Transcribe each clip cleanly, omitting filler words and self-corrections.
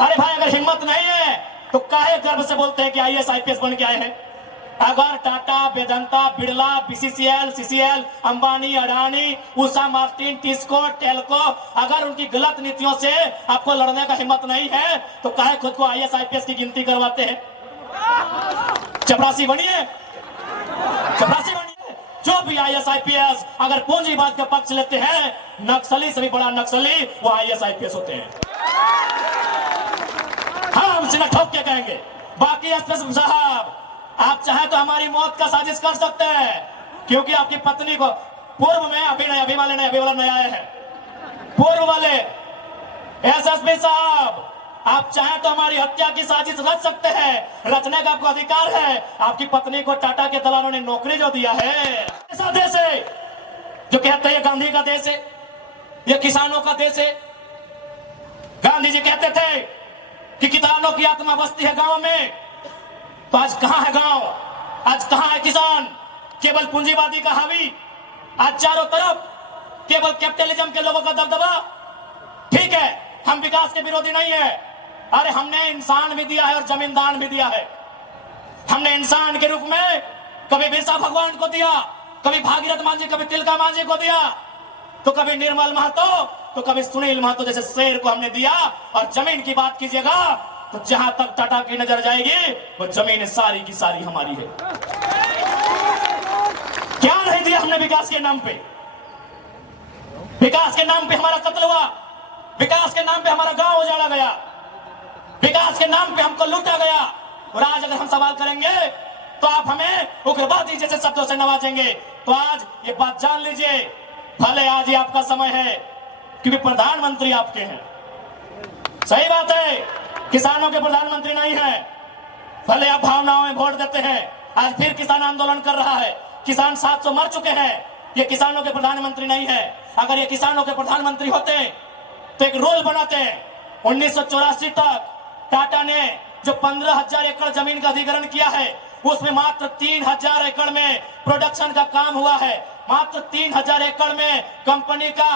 अरे भाई अगर हिम्मत नहीं है तो काहे गर्व से बोलते हैं कि आईएएस आईपीएस बन के आए हैं। अगर Tata, Vedanta, Birla, BCCL, CCL, Ambani, Adani, Usha Martin, TISCO, Telco अगर उनकी गलत नीतियों से आपको लड़ने का हिम्मत नहीं है तो काहे खुद को आईएएस आईपीएस की गिनती करवाते हैं। चपरासी बनिए, चपरासी बनिए। जो भी आईएएस आईपीएस अगर पूंजीवाद का पक्ष लेते हैं, नक्सली से भी बड़ा नक्सली वो आईएएस आईपीएस होते हैं। हम सीना ठोक के कहेंगे। बाकी एसपी साहब आप चाहे तो हमारी मौत का साजिश कर सकते हैं, क्योंकि आपकी पत्नी को पूर्व में अभी वाला नया आया है। पूर्व वाले एसएसपी साहब आप चाहे तो हमारी हत्या की साजिश रच सकते हैं, रचने का आपको अधिकार है। आपकी पत्नी को टाटा के दलालों ने नौकरी जो दिया है, ऐसा देश है जो कहते हैं गांधी का देश है, ये किसानों का देश है। गांधी जी कहते थे कि किसानों की आत्मा बसती है गांव में, तो आज कहां है गांव, आज कहां है किसान? केवल पूंजीवादी का हावी, आज चारों तरफ केवल कैपिटलिज्म के लोगों का दबदबा। ठीक है, हम विकास के विरोधी नहीं है। अरे हमने इंसान भी दिया है और जमींदान भी दिया है। हमने इंसान के रूप में कभी बिरसा भगवान को दिया, कभी भागीरथ मांझी, कभी तिलका मांझी को दिया, तो कभी निर्मल महतो, तो कभी सुनील महतो जैसे शेर को हमने दिया। और जमीन की बात कीजिएगा तो जहां तक टाटा की नजर जाएगी वो जमीन सारी की सारी हमारी है। क्या नहीं दिया हमने विकास के नाम पे? विकास के नाम पे हमारा कत्ल हुआ, विकास के नाम पे हमारा गांव उजाड़ा गया, विकास के नाम पे हमको लूटा गया। और आज अगर हम सवाल करेंगे तो आप हमें उग्रवादी जैसे शब्दों से नवाजेंगे। तो आज ये बात जान लीजिए, भले आज ये आपका समय है क्योंकि प्रधानमंत्री आपके हैं। सही बात है, किसानों के प्रधानमंत्री नहीं है। भले आप भावनाओं में वोट देते हैं, आज फिर किसान आंदोलन कर रहा है, किसान 700 मर चुके हैं। ये किसानों के प्रधानमंत्री नहीं है। अगर ये किसानों के प्रधानमंत्री होते तो एक रूल बनाते हैं। 1984 तक टाटा ने जो 15,000 एकड़ जमीन का अधिग्रहण किया है, उसमें मात्र 3,000 एकड़ में प्रोडक्शन का काम हुआ है। मात्र 3,000 एकड़ में कंपनी का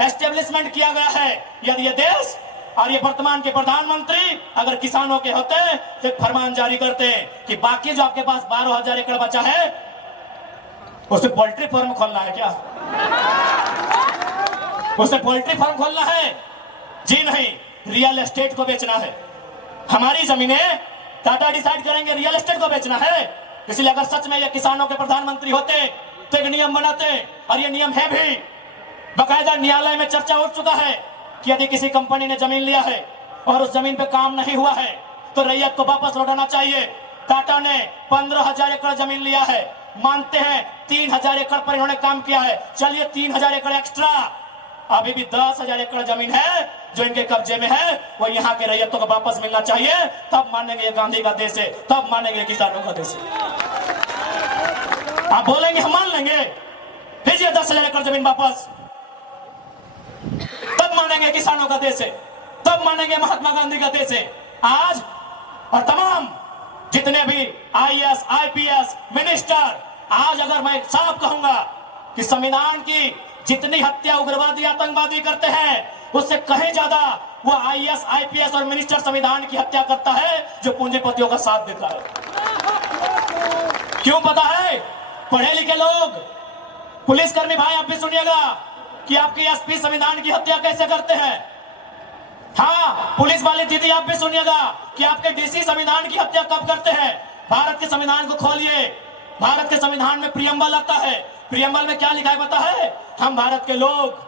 एस्टेब्लिशमेंट किया गया है। यदि ये देश और ये वर्तमान के प्रधानमंत्री अगर किसानों के होते तो फरमान जारी करते कि बाकी जो आपके पास 12,000 एकड़ बचा है उसे पोल्ट्री फार्म खोलना है क्या? उसे पोल्ट्री फार्म खोलना है? जी नहीं, रियल एस्टेट को बेचना है। हमारी जमीनें टाटा डिसाइड करेंगे रियल एस्टेट को बेचना है। इसलिए अगर सच में ये किसानों के प्रधानमंत्री होते तो एक नियम बनाते, और ये नियम है भी, बकायदा न्यायालय में चर्चा उठ चुका है कि यदि किसी कंपनी ने जमीन लिया है और उस जमीन पे काम नहीं हुआ है तो रैयत को वापस लौटाना चाहिए। टाटा ने 15,000 एकड़ जमीन लिया है, मानते हैं 3,000 एकड़ पर इन्होंने काम किया है, चलिए 3,000 एकड़ एक्स्ट्रा, अभी भी 10,000 एकड़ जमीन है जो इनके कब्जे में है, वो यहाँ के रैयतों को वापस मिलना चाहिए। तब मानेंगे ये गांधी का देश है, तब मानेंगे किसानों का देश है। आप बोलेंगे हम मान लेंगे, लीजिए 10,000 एकड़ जमीन वापस, तब मानेंगे किसानों का देश है, तब मानेंगे महात्मा गांधी का देश है। आज और तमाम जितने भी आईएएस, आईपीएस, मिनिस्टर, आज अगर मैं साफ कहूंगा कि संविधान की जितनी हत्या उग्रवादी आतंकवादी करते हैं उससे कहीं ज्यादा वो आईएएस, आईपीएस और मिनिस्टर संविधान की हत्या करता है जो पूंजीपतियों का साथ देता है। क्यों पता है? पढ़े लिखे लोग, पुलिसकर्मी भाई आप भी सुनिएगा कि आपके एसपी संविधान की हत्या कैसे करते हैं। हाँ, पुलिस वाली दीदी आप भी सुनिएगा कि आपके डीसी संविधान की हत्या कब करते हैं। भारत के संविधान को खोलिए, भारत के संविधान में प्रियम्बल आता है। प्रियम्बल में क्या लिखा है पता है? हम भारत के लोग,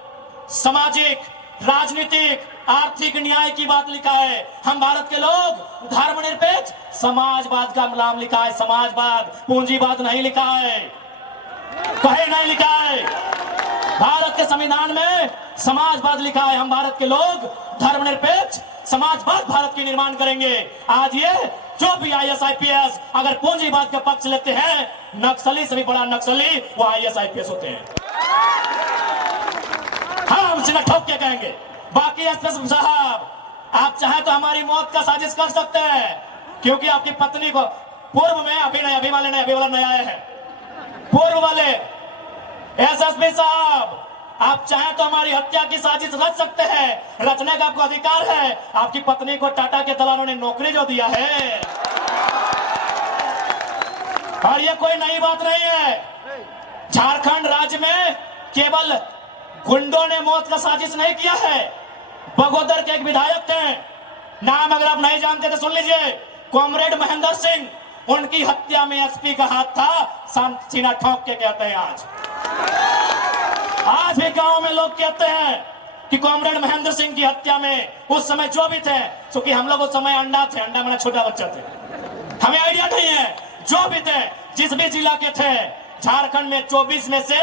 सामाजिक, राजनीतिक, आर्थिक न्याय की बात लिखा है। हम भारत के लोग धर्मनिरपेक्ष समाजवाद का नाम लिखा है, समाजवाद, पूंजीवाद नहीं लिखा है, कहीं नहीं लिखा है। भारत के संविधान में समाजवाद लिखा है। हम भारत के लोग धर्मनिरपेक्ष समाजवाद भारत के निर्माण करेंगे। आज ये जो भी आईएएस, आईपीएस अगर पूंजीवाद का पक्ष लेते हैं, नक्सली से भी बड़ा नक्सली वो आईएएस, आईपीएस होते हैं। हम सीना ठोक के कहेंगे। बाकी एसपी साहब आप चाहे तो हमारी मौत का साजिश कर सकते हैं, क्योंकि आपकी पत्नी को पूर्व में अभी वाला नया आया है। पूर्व वाले एसएसपी साहब आप चाहें तो हमारी हत्या की साजिश रच सकते हैं, रचने का आपको अधिकार है। आपकी पत्नी को टाटा के दलालों ने नौकरी जो दिया है, और ये कोई नई बात नहीं है। झारखंड राज्य में केवल गुंडों ने मौत का साजिश नहीं किया है, बगोदर के एक विधायक थे, नाम अगर आप नहीं जानते तो सुन लीजिए, कॉमरेड महेंद्र सिंह, उनकी हत्या में एसपी का हाथ था। सीना ठोक के कहते हैं आज भी गांव में लोग कहते हैं कि कॉमरेड महेंद्र सिंह की हत्या में उस समय जो भी थे, क्योंकि हम लोग उस समय अंडा थे, अंडा मेरा छोटा बच्चा थे, हमें आइडिया नहीं है, जो भी थे, जिस भी जिला के थे, झारखंड में 24 में से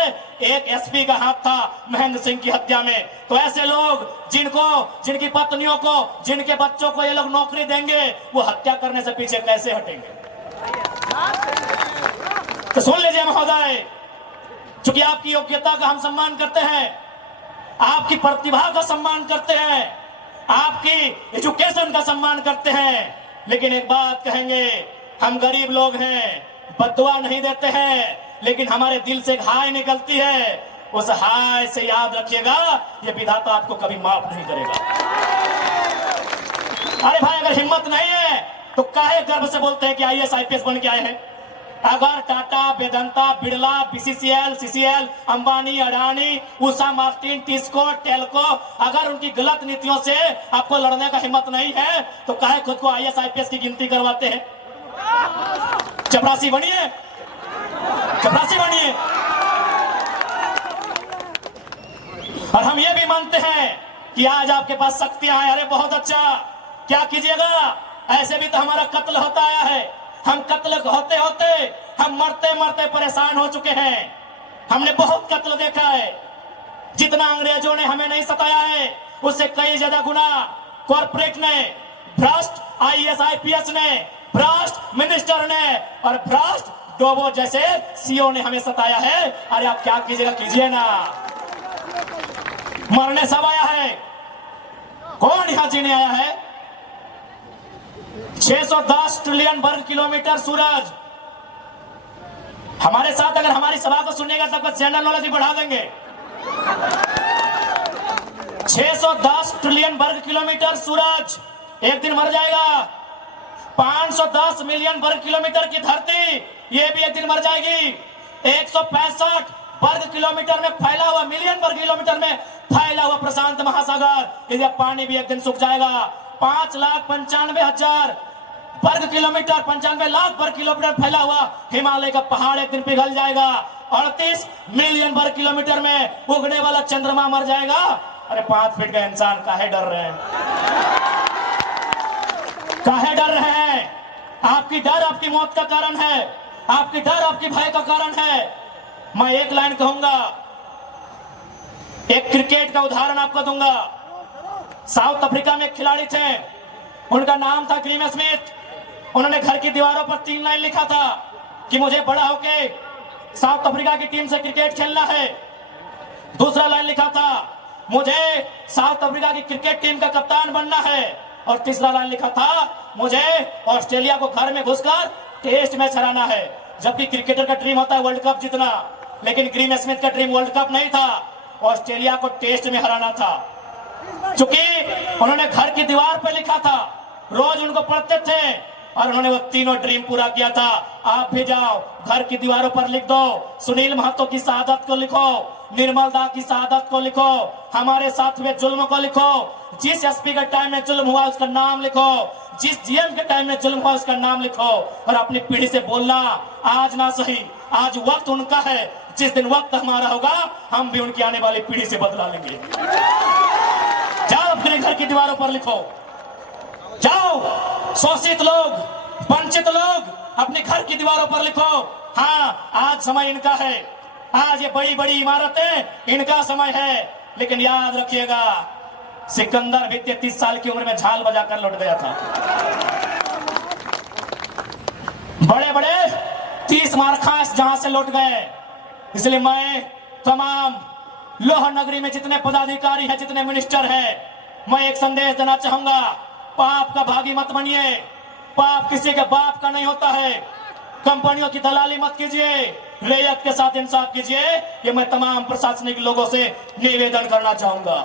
एक एसपी का हाथ था महेंद्र सिंह की हत्या में। तो ऐसे लोग जिनकी पत्नियों को, जिनके बच्चों को ये लोग नौकरी देंगे, वो हत्या करने से पीछे कैसे हटेंगे? तो सुन लीजिए महोदय, चूंकि आपकी योग्यता का हम सम्मान करते हैं, आपकी प्रतिभा का सम्मान करते हैं, आपकी एजुकेशन का सम्मान करते हैं, लेकिन एक बात कहेंगे, हम गरीब लोग हैं, बद्दुआ नहीं देते हैं, लेकिन हमारे दिल से एक हाय निकलती है, उस हाय से याद रखिएगा, ये विधाता आपको कभी माफ नहीं करेगा। अरे भाई, अगर हिम्मत नहीं है तो काहे गर्व से बोलते हैं कि आईएएस आईपीएस बन के आए हैं? अगर Tata, Vedanta, Birla, BCCL, CCL, Ambani, Adani, Usha Martin, TISCO, Telco, अगर उनकी गलत नीतियों से आपको लड़ने का हिम्मत नहीं है तो काहे खुद को आईएएस आईपीएस की गिनती करवाते हैं? चपरासी बनिए, चपरासी बनिए। और हम ये भी मानते हैं कि आज आपके पास शक्तियां हैं, अरे बहुत अच्छा, क्या कीजिएगा, ऐसे भी तो हमारा कत्ल होता आया है, हम कत्ल होते होते हम मरते मरते परेशान हो चुके हैं, हमने बहुत कत्ल देखा है, जितना अंग्रेजों ने हमें नहीं सताया है उससे कई ज्यादा गुना कॉर्पोरेट ने, भ्रष्ट आईएएस आईपीएस ने, भ्रष्ट मिनिस्टर ने और भ्रष्ट डोबो जैसे सीओ ने हमें सताया है। अरे आप क्या कीजिएगा, कीजिए ना, मरने सब आया है, कौन यहां जीने आया है? 610 ट्रिलियन वर्ग किलोमीटर सूरज, हमारे साथ अगर हमारी सभा को सुनिएगा तब जनरल नॉलेज भी बढ़ा देंगे। 610 ट्रिलियन वर्ग किलोमीटर सूरज एक दिन मर जाएगा। 510 मिलियन वर्ग किलोमीटर की धरती, ये भी एक दिन मर जाएगी। 165 वर्ग किलोमीटर में फैला हुआ, मिलियन वर्ग किलोमीटर में फैला हुआ प्रशांत महासागर, इसका पानी भी एक दिन सूख जाएगा। 5,95,000 वर्ग किलोमीटर, 95 लाख वर्ग किलोमीटर फैला हुआ हिमालय का पहाड़ एक दिन पिघल जाएगा। 38 मिलियन वर्ग किलोमीटर में उगने वाला चंद्रमा मर जाएगा। अरे 5 फीट का इंसान काहे डर रहे हैं, काहे डर रहे हैं? आपकी डर आपकी मौत का कारण है, आपकी डर आपकी भय का कारण है। मैं एक लाइन कहूंगा, एक क्रिकेट का उदाहरण आपको दूंगा। साउथ अफ्रीका में एक खिलाड़ी थे, उनका नाम था ग्रीम स्मिथ। उन्होंने घर की दीवारों पर 3 लाइन लिखा था कि मुझे बड़ा होके साउथ अफ्रीका की टीम से क्रिकेट खेलना है। दूसरा लाइन लिखा था, मुझे साउथ अफ्रीका की क्रिकेट टीम का कप्तान बनना है। और तीसरा लाइन लिखा था, मुझे ऑस्ट्रेलिया को घर में घुसकर टेस्ट मैच हराना है। जबकि क्रिकेटर का ड्रीम होता है वर्ल्ड कप जीतना, लेकिन ग्रीम स्मिथ का ड्रीम वर्ल्ड कप नहीं था, ऑस्ट्रेलिया को टेस्ट में हराना था। चूंकि उन्होंने घर की दीवार पर लिखा था, रोज उनको पढ़ते थे और उन्होंने वो तीनों ड्रीम पूरा किया था। आप भी जाओ, घर की दीवारों पर लिख दो, सुनील महतो की शहादत को लिखो, निर्मल दा की शहादत को लिखो, हमारे साथ हुए जुल्म को लिखो, जिस एसपी के टाइम में जुल्म हुआ उसका नाम लिखो, जिस जीएम के टाइम में जुल्म हुआ उसका नाम लिखो। और अपनी पीढ़ी से बोलना, आज ना सही, आज वक्त उनका है, जिस दिन वक्त हमारा होगा हम भी उनकी आने वाली पीढ़ी से बदला लेंगे। जाओ अपने घर की दीवारों पर लिखो, जाओ शोषित लोग, वंचित लोग अपने घर की दीवारों पर लिखो। हाँ, आज समय इनका है, आज ये बड़ी बड़ी इमारतें इनका समय है। लेकिन याद रखिएगा, सिकंदर भी 33 साल की उम्र में झाल बजाकर लौट गया था। बड़े बड़े 30 मारखास जहां से लौट गए। इसलिए मैं तमाम लोह नगरी में जितने पदाधिकारी हैं, जितने मिनिस्टर हैं, मैं एक संदेश देना चाहूंगा, पाप का भागी मत बनिए। पाप किसी के बाप का नहीं होता है। कंपनियों की दलाली मत कीजिए, रैयत के साथ इंसाफ कीजिए, ये मैं तमाम प्रशासनिक लोगों से निवेदन करना चाहूंगा।